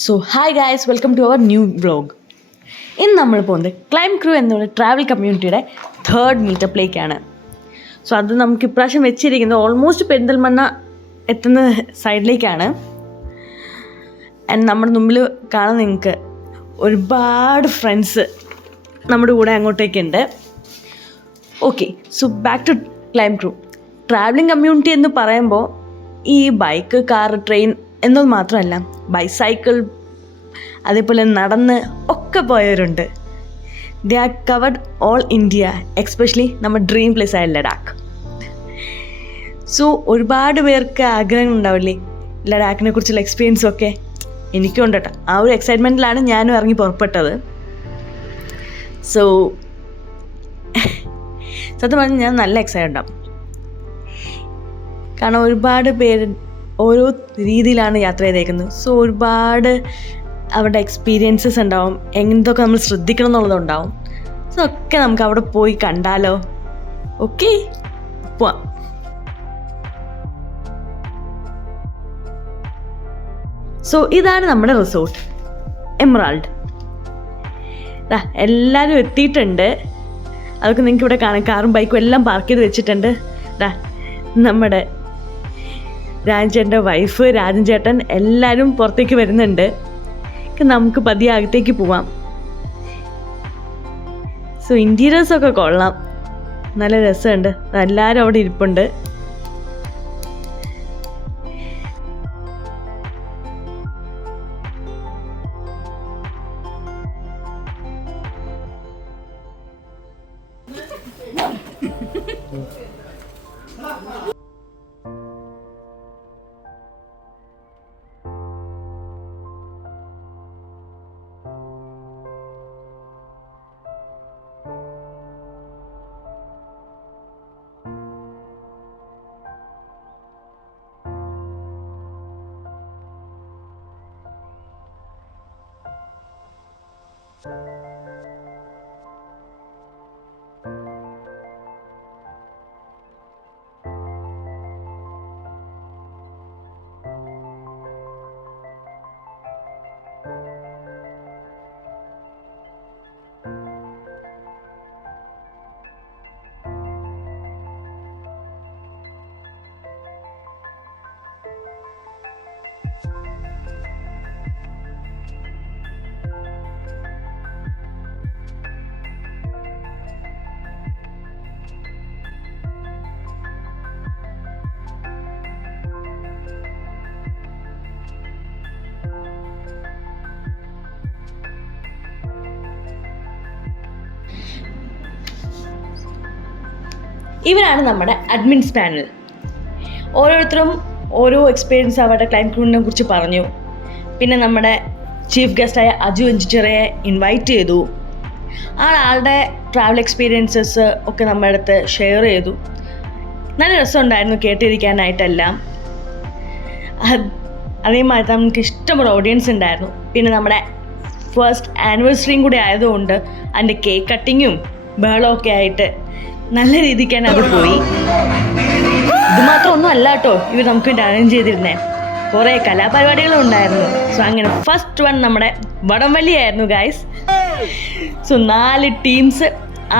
So hi guys, welcome to our new vlog. ഇന്ന് നമ്മൾ പോകുന്നത് ക്ലൈം ക്രൂ എന്നുള്ള ട്രാവൽ കമ്മ്യൂണിറ്റിയുടെ തേർഡ് മീറ്റപ്പിലേക്കാണ്. സോ അത് നമുക്ക് ഇപ്രാവശ്യം വെച്ചിരിക്കുന്നത് ഓൾമോസ്റ്റ് പെരിന്തൽമണ്ണ എത്തുന്ന സൈഡിലേക്കാണ്. ആൻഡ് നമ്മുടെ മുമ്പിൽ കാണാൻ നിങ്ങൾക്ക് ഒരുപാട് ഫ്രണ്ട്സ് നമ്മുടെ കൂടെ അങ്ങോട്ടേക്കുണ്ട്. Okay, so back to climb crew. Travelling community എന്ന് പറയുമ്പോൾ ഈ ബൈക്ക്, കാർ, ട്രെയിൻ എന്നത് മാത്രമല്ല, ബൈസൈക്കിൾ, അതേപോലെ നടന്ന് ഒക്കെ പോയവരുണ്ട്. They are covered all India, especially നമ്മുടെ ഡ്രീം പ്ലേസ് ആയ ലഡാക്ക്. സോ ഒരുപാട് പേർക്ക് ആഗ്രഹങ്ങൾ ഉണ്ടാവില്ലേ ലഡാക്കിനെ കുറിച്ചുള്ള എക്സ്പീരിയൻസൊക്കെ. എനിക്കും ഉണ്ട് കേട്ടോ. ആ ഒരു എക്സൈറ്റ്മെൻറ്റിലാണ് ഞാനും ഇറങ്ങി പുറപ്പെട്ടത്. സോ സത്യം പറഞ്ഞാൽ ഞാൻ നല്ല എക്സൈറ്റഡ് ആണ്. കാരണം ഒരുപാട് പേര് ഓരോ രീതിയിലാണ് യാത്ര ചെയ്തേക്കുന്നത്. സോ ഒരുപാട് അവരുടെ എക്സ്പീരിയൻസസ് ഉണ്ടാവും, എന്തൊക്കെ നമ്മൾ ശ്രദ്ധിക്കണം എന്നുള്ളതുണ്ടാവും. സോ ഒക്കെ നമുക്ക് അവിടെ പോയി കണ്ടാലോ? ഓക്കെ, പോവാം. സോ ഇതാണ് നമ്മുടെ റിസോർട്ട്, എമറാൾഡ്. എല്ലാവരും എത്തിയിട്ടുണ്ട്. അതൊക്കെ നിങ്ങൾക്ക് ഇവിടെ കാണാം. കാറും ബൈക്കും എല്ലാം പാർക്ക് ചെയ്ത് വെച്ചിട്ടുണ്ട്. നമ്മുടെ രാജൻചേട്ടൻ്റെ വൈഫ്, രാജൻ ചേട്ടൻ എല്ലാവരും പുറത്തേക്ക് വരുന്നുണ്ട്. നമുക്ക് പതിയെ അകത്തേക്ക് പോവാം. സോ ഇൻറ്റീരിയേഴ്സൊക്കെ കൊള്ളാം, നല്ല രസമുണ്ട്. എല്ലാവരും അവിടെ ഇരിപ്പുണ്ട്. ഇവരാണ് നമ്മുടെ അഡ്മിൻസ് പാനൽ. ഓരോരുത്തരും ഓരോ എക്സ്പീരിയൻസ് അവരുടെ ക്ലൈം ക്രൂവിനെ കുറിച്ച് പറഞ്ഞു. പിന്നെ നമ്മുടെ ചീഫ് ഗസ്റ്റായ അജു എഞ്ചിറ്ററെ ഇൻവൈറ്റ് ചെയ്തു. ആളുടെ ട്രാവൽ എക്സ്പീരിയൻസസ് ഒക്കെ നമ്മുടെ അടുത്ത് ഷെയർ ചെയ്തു. നല്ല രസമുണ്ടായിരുന്നു കേട്ടിരിക്കാനായിട്ടെല്ലാം. അതേമാതിരി നമുക്ക് ഇഷ്ടമുള്ള ഓഡിയൻസ് ഉണ്ടായിരുന്നു. പിന്നെ നമ്മുടെ ഫസ്റ്റ് ആനിവേഴ്സറിയും കൂടി ആയതുകൊണ്ട് അതിൻ്റെ കേക്ക് കട്ടിങ്ങും ബഹളമൊക്കെ ആയിട്ട് നല്ല രീതിക്ക് തന്നെ അത് പോയി. ഇത് മാത്രമൊന്നും അല്ല കേട്ടോ, ഇവർ നമുക്ക് വേണ്ടി അറേഞ്ച് ചെയ്തിരുന്നേ. കുറേ കലാപരിപാടികളും ഉണ്ടായിരുന്നു. സോ അങ്ങനെ ഫസ്റ്റ് വൺ നമ്മുടെ വടംവലിയായിരുന്നു ഗൈസ്. സോ 4 ടീംസ്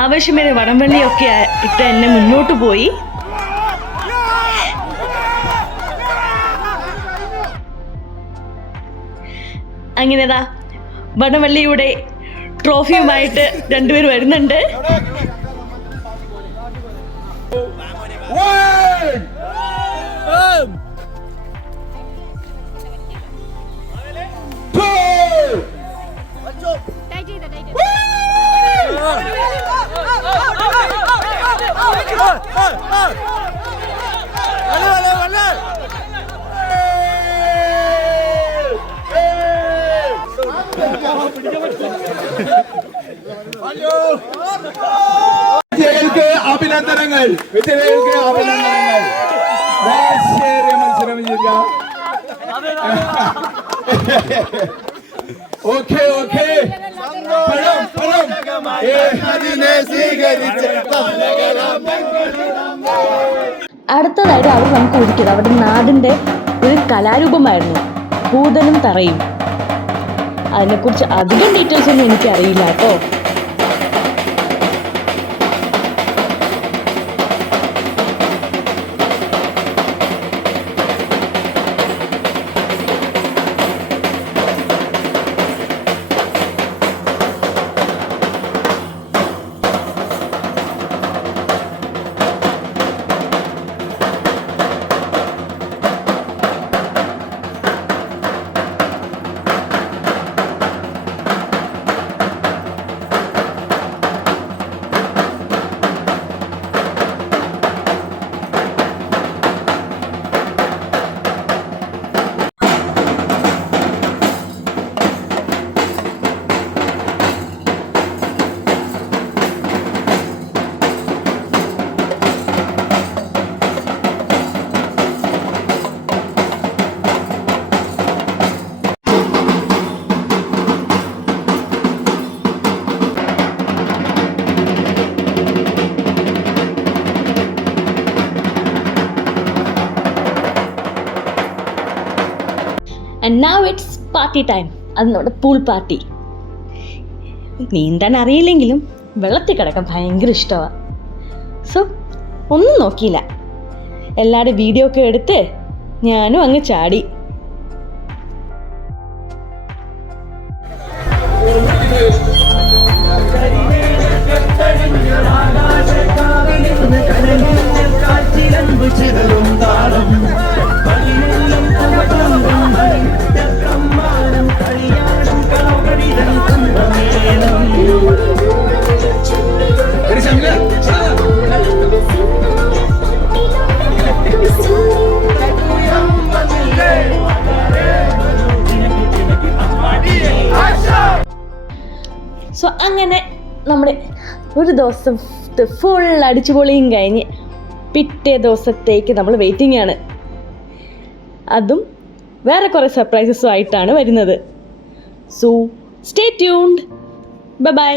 ആവശ്യമേറെ വടംവലിയൊക്കെ ഇട്ട് എന്നെ മുന്നോട്ട് പോയി. അങ്ങനെതാ വടംവലിയുടെ ട്രോഫിയുമായിട്ട് 2 പേർ വരുന്നുണ്ട്. അഭിനന്ദനങ്ങൾ. മത്സരം ഓക്കെ ഓക്കെ. അടുത്തതായിട്ട് അവർ നമുക്ക് ഒരുക്കിയത് അവരുടെ നാടിൻ്റെ ഒരു കലാരൂപമായിരുന്നു, പൂതനും തറയും. അതിനെക്കുറിച്ച് അധികം ഡീറ്റെയിൽസ് ഒന്നും എനിക്കറിയില്ല കേട്ടോ. And now it's party time. അത് നമ്മുടെ പൂൾ പാർട്ടി. നീന്താൻ അറിയില്ലെങ്കിലും വെള്ളത്തിൽ കിടക്കാൻ ഭയങ്കര ഇഷ്ടമാണ്. സോ ഒന്നും നോക്കിയില്ല, എല്ലാവരുടെ വീഡിയോ ഒക്കെ എടുത്ത് ഞാനും അങ്ങ് ചാടി. സോ അങ്ങനെ നമ്മുടെ ഒരു ദിവസം ഫുൾ അടിച്ചുപൊളിയും കഴിഞ്ഞ് പിറ്റേ ദിവസത്തേക്ക് നമ്മൾ വെയിറ്റിംഗ് ആണ്. അതും വേറെ കുറേ സർപ്രൈസസും ആയിട്ടാണ് വരുന്നത്. So stay tuned. Bye bye.